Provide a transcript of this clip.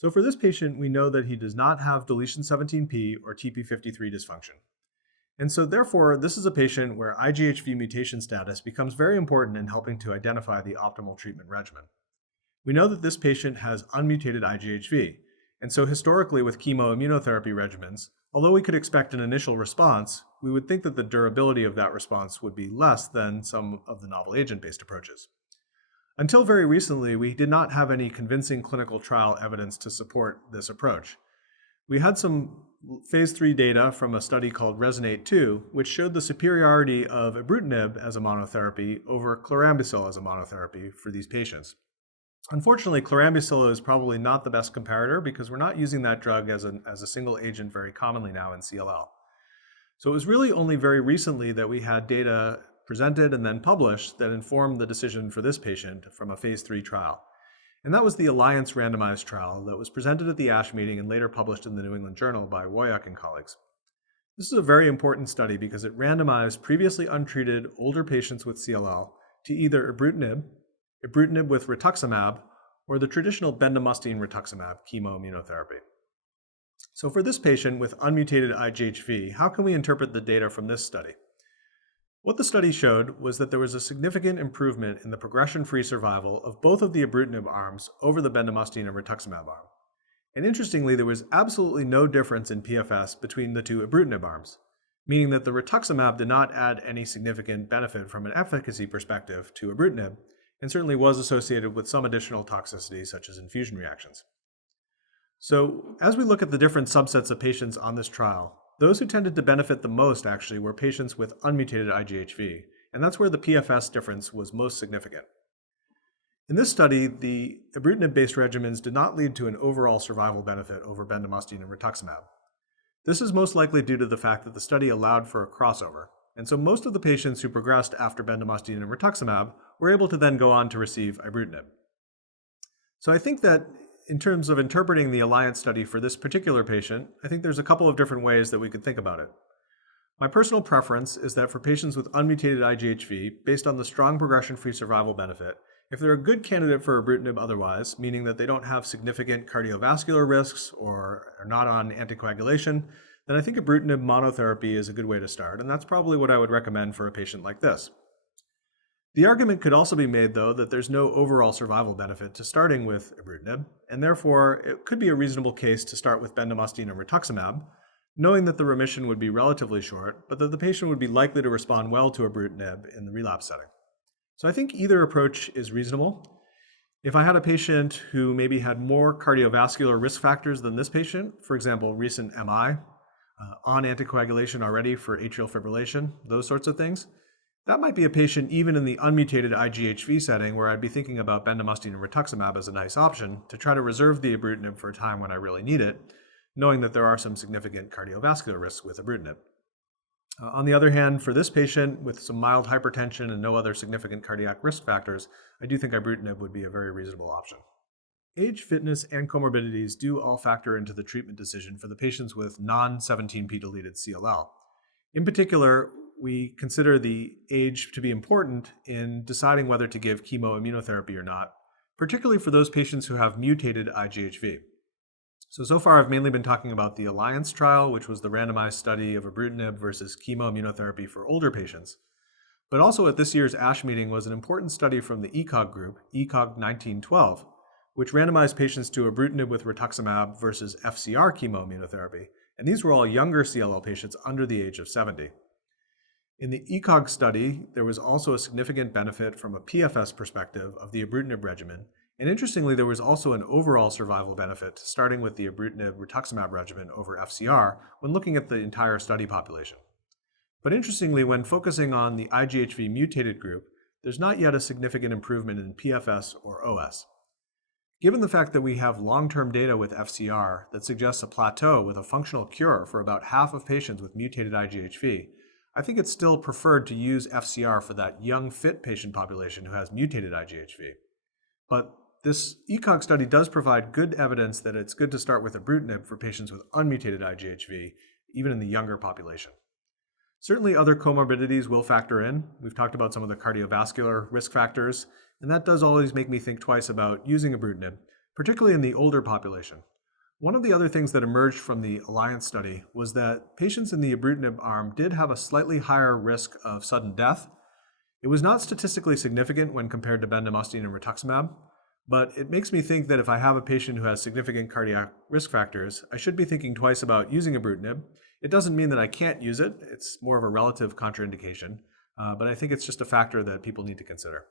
So for this patient, we know that he does not have deletion 17p or TP53 dysfunction. And so therefore, this is a patient where IgHV mutation status becomes very important in helping to identify the optimal treatment regimen. We know that this patient has unmutated IgHV, and so historically with chemoimmunotherapy regimens, although we could expect an initial response, we would think that the durability of that response would be less than some of the novel agent-based approaches. Until very recently, we did not have any convincing clinical trial evidence to support this approach. We had some phase 3 data from a study called Resonate-2, which showed the superiority of ibrutinib as a monotherapy over chlorambucil as a monotherapy for these patients. Unfortunately, chlorambucil is probably not the best comparator because we're not using that drug as a single agent very commonly now in CLL. So it was really only very recently that we had data presented and then published that informed the decision for this patient from a phase 3 trial. And that was the Alliance randomized trial that was presented at the ASH meeting and later published in the New England Journal by Woyak and colleagues. This is a very important study because it randomized previously untreated older patients with CLL to either ibrutinib with rituximab, or the traditional bendamustine rituximab chemoimmunotherapy. So for this patient with unmutated IgHV, how can we interpret the data from this study? What the study showed was that there was a significant improvement in the progression-free survival of both of the ibrutinib arms over the bendamustine and rituximab arm. And interestingly, there was absolutely no difference in PFS between the two ibrutinib arms, meaning that the rituximab did not add any significant benefit from an efficacy perspective to ibrutinib, and certainly was associated with some additional toxicity such as infusion reactions. So as we look at the different subsets of patients on this trial, those who tended to benefit the most actually were patients with unmutated IgHV, and that's where the PFS difference was most significant. In this study, the ibrutinib-based regimens did not lead to an overall survival benefit over bendamustine and rituximab. This is most likely due to the fact that the study allowed for a crossover, and so most of the patients who progressed after bendamustine and rituximab were able to then go on to receive ibrutinib. So I think that in terms of interpreting the Alliance study for this particular patient, I think there's a couple of different ways that we could think about it. My personal preference is that for patients with unmutated IgHV, based on the strong progression-free survival benefit, if they're a good candidate for ibrutinib otherwise, meaning that they don't have significant cardiovascular risks or are not on anticoagulation, then I think ibrutinib monotherapy is a good way to start, and that's probably what I would recommend for a patient like this. The argument could also be made, though, that there's no overall survival benefit to starting with ibrutinib, and therefore it could be a reasonable case to start with bendamustine and rituximab, knowing that the remission would be relatively short, but that the patient would be likely to respond well to ibrutinib in the relapse setting. So I think either approach is reasonable. If I had a patient who maybe had more cardiovascular risk factors than this patient, for example, recent MI, on anticoagulation already for atrial fibrillation, those sorts of things, that might be a patient even in the unmutated IgHV setting where I'd be thinking about bendamustine and rituximab as a nice option to try to reserve the ibrutinib for a time when I really need it, knowing that there are some significant cardiovascular risks with ibrutinib. On the other hand, for this patient with some mild hypertension and no other significant cardiac risk factors, I do think ibrutinib would be a very reasonable option. Age, fitness, and comorbidities do all factor into the treatment decision for the patients with non-17p deleted CLL. In particular, we consider the age to be important in deciding whether to give chemoimmunotherapy or not, particularly for those patients who have mutated IgHV. So far I've mainly been talking about the Alliance trial, which was the randomized study of ibrutinib versus chemoimmunotherapy for older patients. But also at this year's ASH meeting was an important study from the ECOG group, ECOG 1912, which randomized patients to ibrutinib with rituximab versus FCR chemoimmunotherapy, and these were all younger CLL patients under the age of 70. In the ECOG study, there was also a significant benefit from a PFS perspective of the ibrutinib regimen, and interestingly, there was also an overall survival benefit starting with the ibrutinib rituximab regimen over FCR when looking at the entire study population. But interestingly, when focusing on the IgHV mutated group, there's not yet a significant improvement in PFS or OS. Given the fact that we have long-term data with FCR that suggests a plateau with a functional cure for about half of patients with mutated IgHV, I think it's still preferred to use FCR for that young, fit patient population who has mutated IgHV. But this ECOG study does provide good evidence that it's good to start with ibrutinib for patients with unmutated IgHV, even in the younger population. Certainly other comorbidities will factor in. We've talked about some of the cardiovascular risk factors, and that does always make me think twice about using ibrutinib, particularly in the older population. One of the other things that emerged from the Alliance study was that patients in the Ibrutinib arm did have a slightly higher risk of sudden death. It was not statistically significant when compared to bendamustine and rituximab, but it makes me think that if I have a patient who has significant cardiac risk factors, I should be thinking twice about using Ibrutinib. It doesn't mean that I can't use it. It's more of a relative contraindication, but I think it's just a factor that people need to consider.